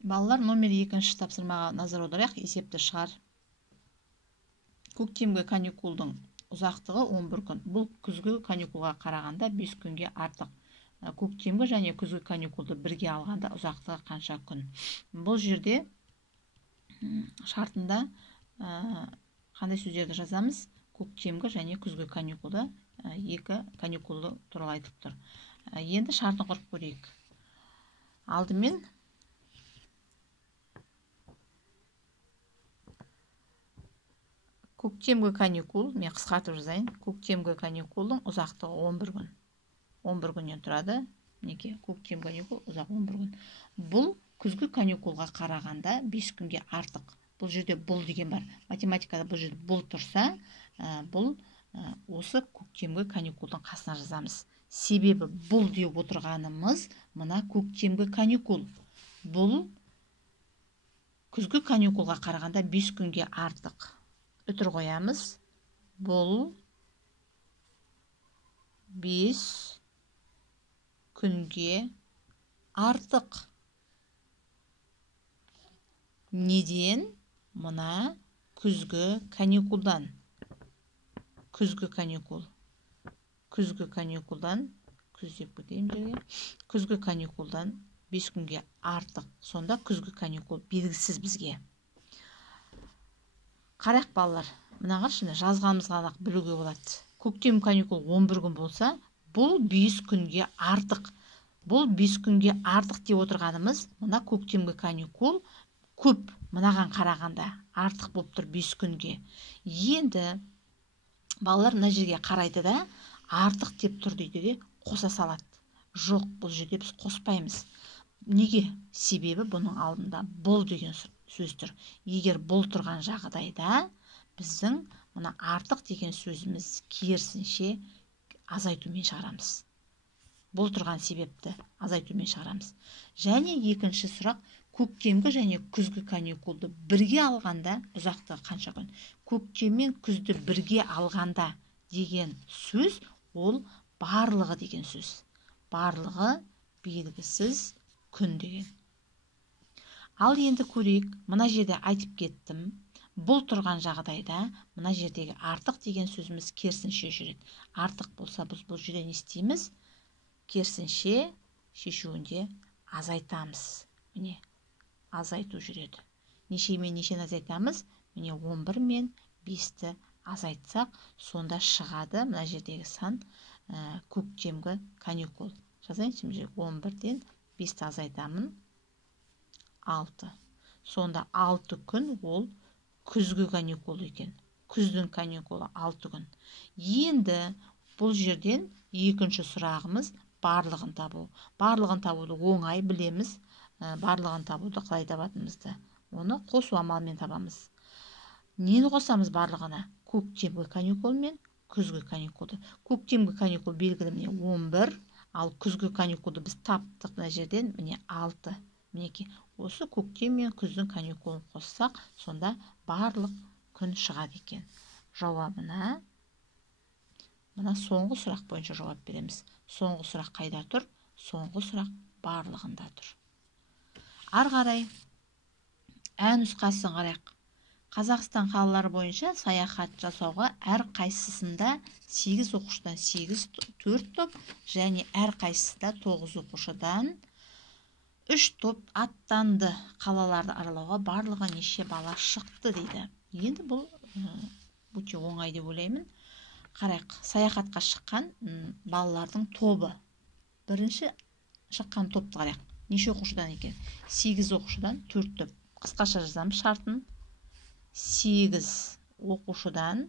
Балалар, номер 2 тапсырмаға назар аударайық, есепті шығар. Көктемгі каникулдың ұзақтығы 11 күн. Бұл күзгі каникулға қарағанда 5 күнге артық. Көктемгі және күзгі каникулды бірге алғанда ұзақтығы қанша күн? Бұл жерде шартында қандай сөздерді жазамыз? Көктемгі және күзгі каникулды, екі каникулды туралы айтып тұр. Енді шартын құрып көрейік. Алдымен көктемгі каникул, мен қысқартып жазайын. Көктемгі каникулдың ұзақтығы 11 күн. 11 күннен тұрады. Неке, көктемгі каникул ұзақ 11 күн. Бұл күзгі каникулға қарағанда 5 күнге артық. Бұл жерде бұл деген бар. Математикада бұл жерде бұл тұрса, бұл осы көктемгі каникулдың қасына жазамыз. Себебі бұл деп отырғанымыз мына көктемгі каникул. Бұл күзгі каникулға қарағанда 5 күнге артық. Үтір қоямыз. Бұл 5 күнге артық. Неден? Мына күзгі каникулдан. Күзгі каникул. Күзгі каникулдан, күздеп кетейін жерге. Күзгі каникулдан 5 күнге артық. Сонда күзгі каникул белгісіз бізге. Қарайық балалар, мына қаршыны жазғанымызға ақ білуге болады. Көктем каникул 11 күн болса, бұл 5 күнге артық. Бұл 5 күнге артық деп отырғанымыз, мына көктемгі каникул көп, мынаған қарағанда артық болып тұр 5 күнге. Енді балалар мына жерге қарайды да, артық деп тұр дейді де, қоса салады. Жоқ, бұл жерде біз қоспаймыз. Неге? Себебі бұның алдында бұл деген сөз тұр. Егер бұл тұрған жағдайда біздің мына артық деген сөзіміз керісінше азайтумен шығарамыз. Бұл тұрған себепті азайтумен шығарамыз. Және екінші сұрақ, көктемгі және күзгі каникулды бірге алғанда ұзақтығы қанша күн? Көктем мен күзді бірге алғанда деген сөз ол барлығы деген сөз. Барлығы белгісіз күн деген. Ал енді көрейік, мына жерде айтып кеттім. Бұл тұрған жағдайда мына жердегі артық деген сөзіміз керісінше жүреді. Артық болса біз бұл жерде не істейміз? Керісінше шешуінде азайтамыз. Міне, азайту жүреді. Нешемен нешені азайтамыз? Міне 11 мен 5-ті азайтсақ, сонда шығады мына жердегі сан көктемгі каникул. Жазайын, 11-ден 5-ті азайтамын. 6. Сонда 6 күн ол күзгі каникул екен. Күздің каникулы 6 күн. Енді бұл жерден екінші сұрағымыз барлығын табу. Барлығын табуды оңай білеміз. Барлығын табуды қалай табатынымызды. Оны қосу амалымен табамыз. Нені қосамыз барлығына? Көктемгі каникул мен күзгі каникулды. Көктемгі каникул белгілі міне 11, ал күзгі каникулды біз таптық мына жерден міне 6. Мінеки, осы көктем мен күздің каникулын қоссақ, сонда барлық күн шығады екен. Жауабына мына соңғы сұрақ бойынша жауап береміз. Соңғы сұрақ қайда тұр? Соңғы сұрақ барлығында тұр. Ары қарай ә нұсқасын қарайық. Қазақстан қалалары бойынша саяхат жасауға әр қайсысында 8 оқушыдан 4 топ және әр қайсысында 9 оқушыдан 3 топ аттанды. Қалаларды аралауға барлығы неше бала шықты дейді. Енді бұл өте оңай деп ойлаймын. Қарайық, саяхатқа шыққан балалардың тобы. Бірінші шыққан топты қарайық. Неше оқушыдан екен? 8 оқушыдан 4 топ. Қысқаша жазамыз шартын. 8 оқушыдан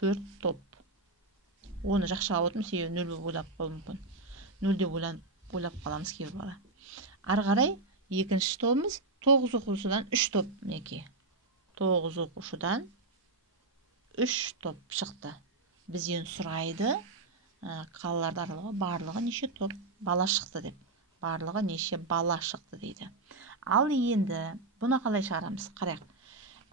4 топ. Оны жақшаға отырмыз, себебі 0 деп ойлап қалуы мүмкін. 0 деп ойлап қаламыз кейбір бала. Ары қарай екінші тобымыз 9 оқушыдан 3 топ. Неке? 9 оқушыдан 3 топ шықты. Бізден сұрайды, қалаларды аралауға барлығы неше топ бала шықты деп. Барлығы неше бала шықты дейді. Ал енді бұны қалай шығарамыз? Қарайық.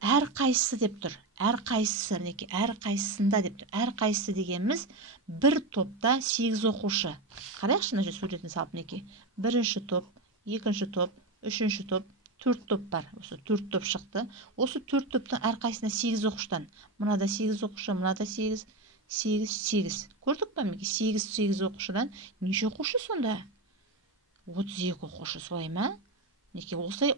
Әр қайсысы деп тұр. Әр қайсысы, мінеки, әр қайсысында деп тұр. Әр қайсысы дегеніміз бір топта 8 оқушы. Қарайықшы, мына жерде суретін салып, мінеки. Бірінші топ, екінші топ, үшінші топ, 4 топ бар. Осы 4 топ шықты. Осы 4 топтың әрқайсысына 8 оқыштан. Мынада 8 оқушы, мынада 8, 8, 8. Көрдік па мінекей? 8 оқушыдан неше оқушы сонда? 32 оқушы, солай ма? Мінекей осылай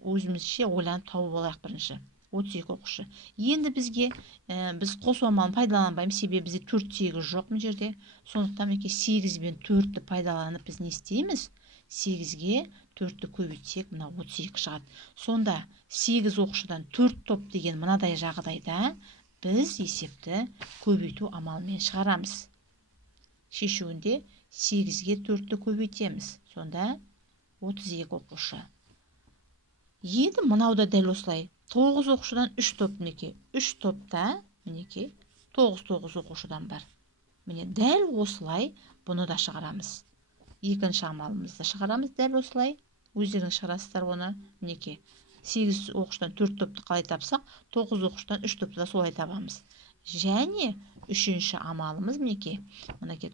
өзімізше ойланып тауып алайық бірінші. 32 оқушы. Енді бізге біз қосу амалын пайдаланбаймыз, себебі бізде 4 8 жоқ мына жерде. Сондықтан мінекей 8 бен 4-ті пайдаланып біз не істейміз? 8-ге 4-ті көбейтсек, мына 32 шығады. Сонда 8 оқушыдан 4 топ деген мынадай жағдайда біз есепті көбейту амалымен шығарамыз. Шешуінде 8-ге 4-ті көбейтеміз. Сонда 32 оқушы. Енді мынауда дәл осылай 9 оқушыдан 3 топ мінекей. 3 топта мінекей 9 оқушыдан бар. Міне дәл осылай бұны да шығарамыз. Екінші амалымызды шығарамыз дәл осылай. Өздеріңіз шығарасыздар оны. Мінекей 8 оқушыдан 4 топты қалай тапсақ, 9 оқушыдан 3 топты да солай табамыз. Және үшінші амалымыз мінекей. Мінекей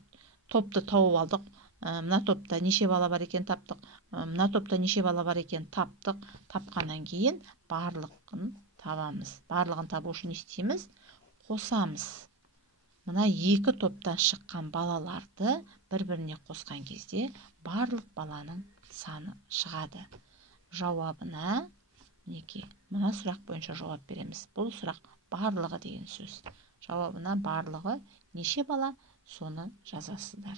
топты тауып алдық. Мына топта неше бала бар екен таптық. Мына топта неше бала бар екен таптық. Тапқаннан кейін барлығын табамыз. Барлығын табу үшін не істейміз? Қосамыз. Мына екі топтан шыққан балаларды бір-біріне қосқан кезде барлық баланың саны шығады. Жауабына мінекей мына сұрақ бойынша жауап береміз. Бұл сұрақ барлығы деген сөз. Жауабына барлығы неше бала, соны жазасыздар.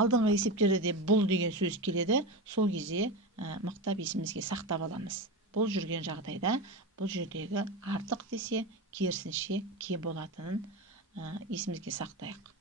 Алдыңғы есептерде де бұл деген сөз келеді. Сол кезде мықтап есімізге сақтап аламыз. Бұл жүрген жағдайда бұл жердегі артық десе керісінше ке болатынын есімізге сақтайық.